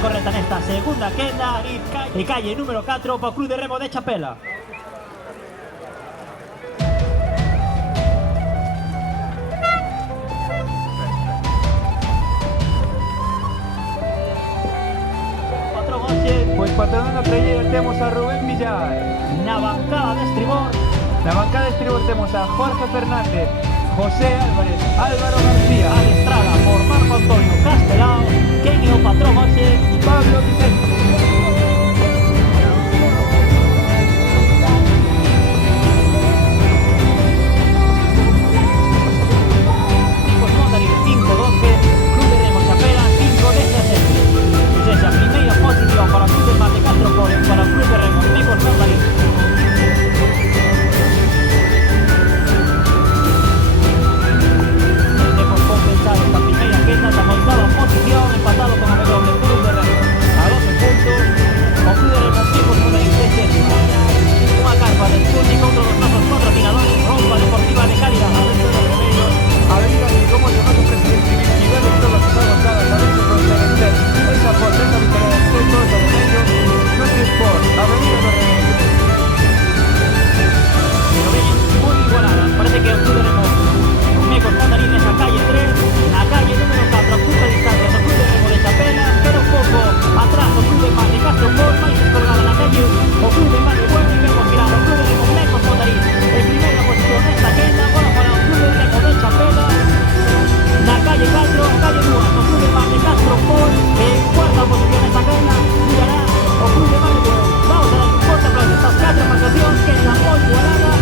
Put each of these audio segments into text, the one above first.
correcta nesta segunda quenda e calle número 4 para o Club de Remo de Chapela. Patrón hoxe, Pois patrón na traiñeira temos a Rubén Villar. na bancada de estribor, Na bancada de estribor temos a Jorge Fernández, José Álvarez, Álvaro García, adestrada por Marco Antonio Castelao. Quen é o patrón hoxe? Pablo Vicente. Picos Mondariz 5-12, Club de Remo Chapela 5-17. Ou seja, a primeira posición para o Club de Mar de Castropol e para o Club de Remo Picos Mondariz. Temos compensado esta primeira quenda da oitava posición, empatado con a mellor do Club de Remo a 12 puntos. O Club de Remo Picos Mondariz de sétimo. Unha carpa de Sputnik, outro dos nosos patrocinadores, roupa deportiva de calidad. Avenida de como de noso presidente Vicente de todas as avanzadas a ver se conseguen ter esa fuerza, esa vitalidad de todos os remedios Nutrisport, Avenida do Remedio. Pero veñen moi igualadas, parece que o Club de Remo Mecos Mondariz nesa calle 3, na calle número 4 a curta distancia do Club de Remo de Chapela, queda un pouco atrás o Club de Mar de Castropol, máis descolgada na calle o Club de Mar de Buena, e vemos mirar o Club de Remo Mecos Mondariz en primeira posición nesta quenda, bola para o Club de Remo de Chapela. Na calle 4, a calle 2, o Club de Mar de Castropol, en cuarta posición nesta quenda, mirará o Club de Mar de Buena. Vamos a dar un forte aplauso a estas 4 marcacións que están moi igualadas.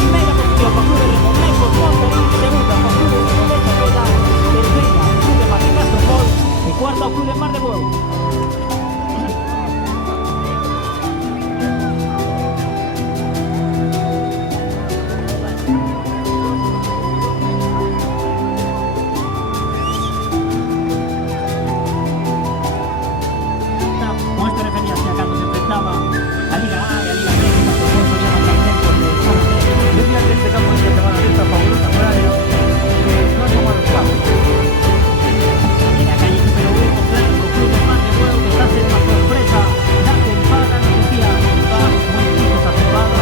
Primeira posición para o Club de Remo Mecos Mondariz, segunda para o Club de Remo de Chapela, terceira o Club de Mar de Castropol e cuarta o Club de Mar de Bueu. Con esto referíase a cando se enfrentaba a Liga A e a Liga B, que Castropol podía marcar tempos de Decía que este campo de esta semana de esta fabulosa horario que no hay malos campos. en la calle número 1, claro, o Club de Mar de Bueu, que está sendo a sorpresa da tempada, nos decía, estaban moi chicos a tempada,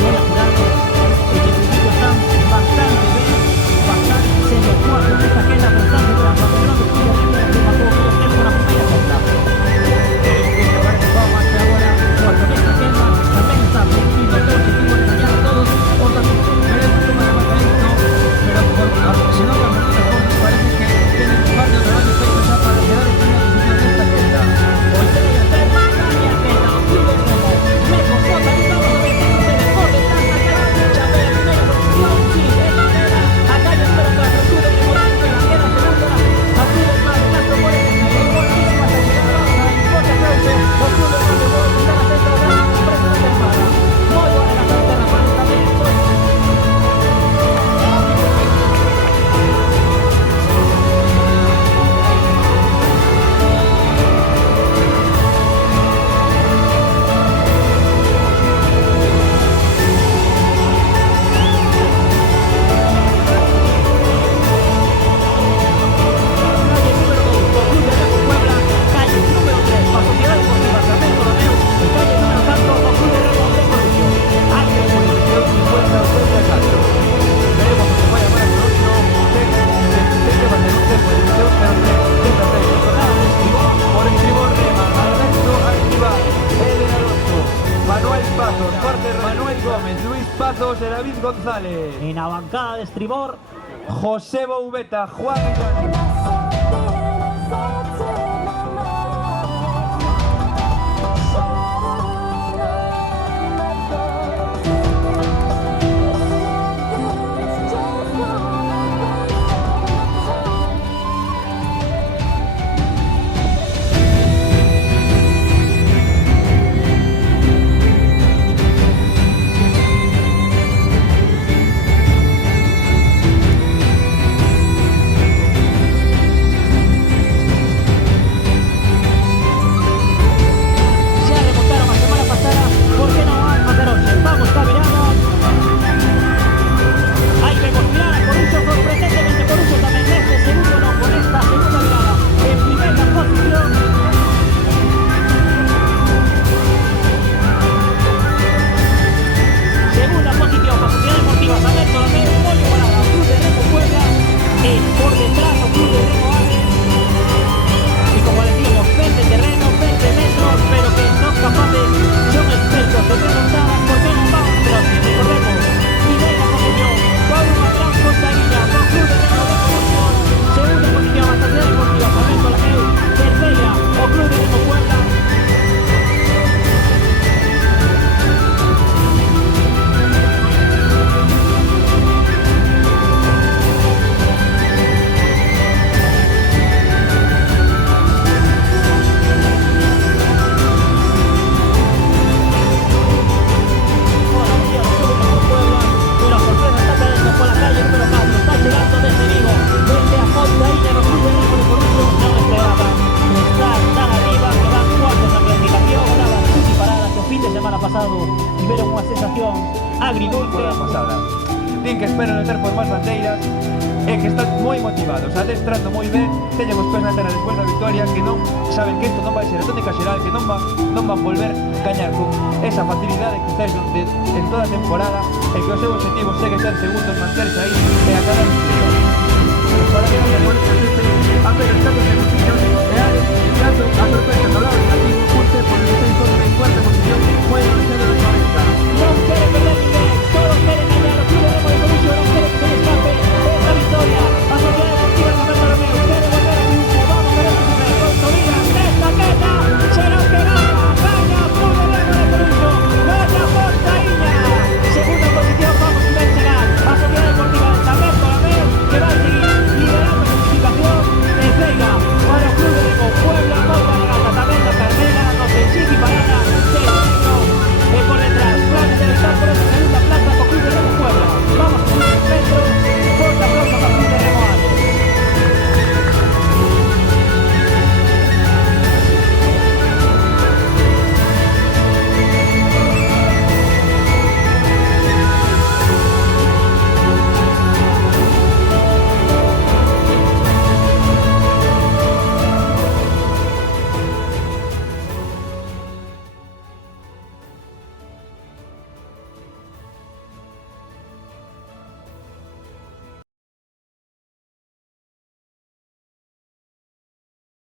moi apurados, e que en principio están bastante ben, bastante sendo cuarto nesta quenda, por tanto, para o patrón do Club de Remo, que marcou o tempo na primeira quenda. Vamos que agora, cuarto nesta quenda, tamén está vencido o seu objetivo de gañar a todos os amigos. Veremos cómo se mata esto, pero se nota por muchas cosas, parece que tienen un par de trabajo feito ya para quedar en primera posición de esta quenda. Hoy se veía hacer una caña que está un Club de Remo. Me confota, y vamos a ver que no se le pone tanta cara. Chapela, primera posición, sí, de manera. A calle número 4, Club de Remo, Chapela, queda segunda. A Club de Mar de Castropol, en fortísima salida. En fuerte aplauso, o Club de Mar de Bueu, que está na centro da sorpresa da tempada. Moi boa relación de Rafael tamén, foi. Calle número 2, o Club de Remo Puebla. Calle número 3, para Sociedad Deportiva Carmen Coronel. Y calle número 4, o Club de Remo de Corrupción. Hay que Posición 50 o 34. Veremos cómo vaya para el próximo. Sé que va a ser un tiempo de ilusión, pero por estribor rema, Alberto Arribal, Eder Alonso, Manuel Pazos, Jorge Manuel Gómez, Luis Pazos y David González, en la bancada de estribor, José Boubeta, Juan Millán. agridulce. Por a pasada. Din que esperan lutar por máis bandeiras e que están moi motivados, adestrando moi ben, teñen os pés na terra despois da victoria, que non saben que isto non vai ser a tónica xeral, que non van volver gañar con esa facilidade que ustedes en toda a temporada, e que o seu objetivo segue ser segundos, manterse aí e acabar os playoffs. Para que no se muere, pues apenas estamos en un sitio